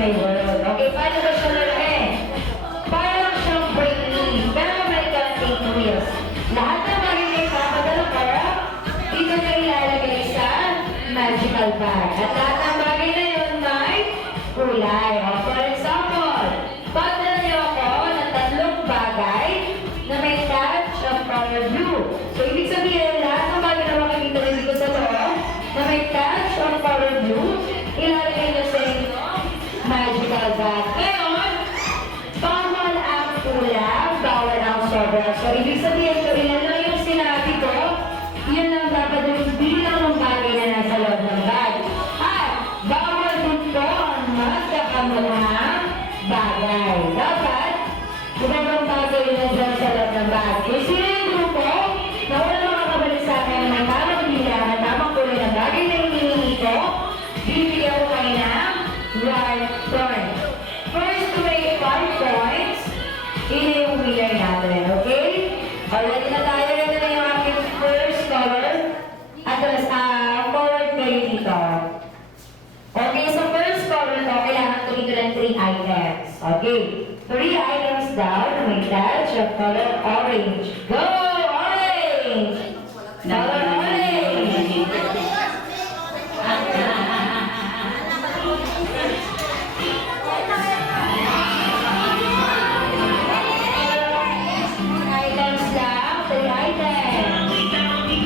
may word. Okay, paano ba siya laruin? Parang siyang brainy, pero may contact wheels. Lahat ng magiging kapadala para dito na ilalagay sa magical bag. At lahat ng bagay na yun may kulay. For example, pagdala niyo ako ng tatlong bagay na may touch of color blue. So, ibig sabihin, lahat ng bagay na makikita rin dito sa loob na may touch of color blue, ilalagay niyo sa inyong magical bag. Ngayon, bawal ang kulang, bawal ang sobra. So, ibig sabihin ko, ilan lang yung sinabi ko, yun lang dapat yung bilang ng bagay na nasa loob ng bag. At, bawal din po ang magkakamulang bagay. Dapat, ibang bagay na dyan sa loob ng bag. Kung sino yung grupo na wala makakabalik sa akin na may tamang bilang at tamang kulay ng bagay na hinihingi ko, bibigyan ko kayo ng 1 point. First to make 5 points, ini yung winner natin, okay? Already na tayo, rin na yung aking first color. At forward kayo dito. Okay, so first color to, kailangan ko dito ng 3 items. Okay, 3 items daw na may touch of color orange. Go! Orange! Color orange! Items lang, 3 items. Okay,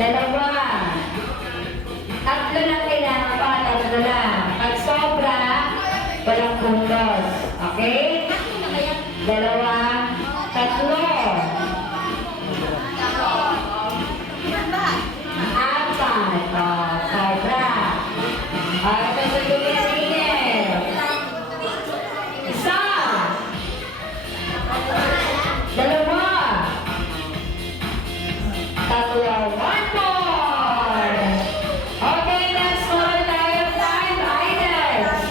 Dalawa. Tatlo lang kailangan pa, tatlo lang. Pag sobra, walang puntos. Okay? Dalawa, tatlo. Apat. Sobra. Ito sa dumitingin. Isa. Dalawa. Tatlo. One more. Okay, next one tayo. 5 items.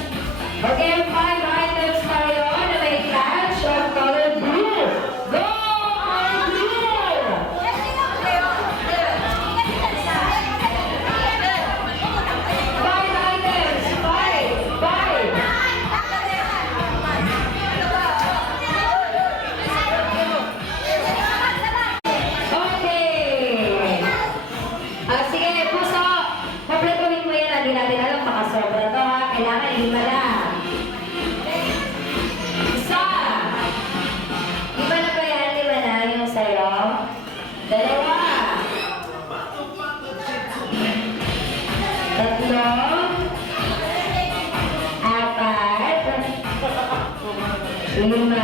Okay, 5 items tayo na may catch of color blue. Go! Color blue! 5 items. 5. Okay. Sige, puso. Kompletuhin mo yan. Hindi natin alam, baka sobra to ha. Kailangan 5 lang. Isa. 5 na ba yan? 5 na yung sa'yo. Dalawa. Tatlo. Apat. 5.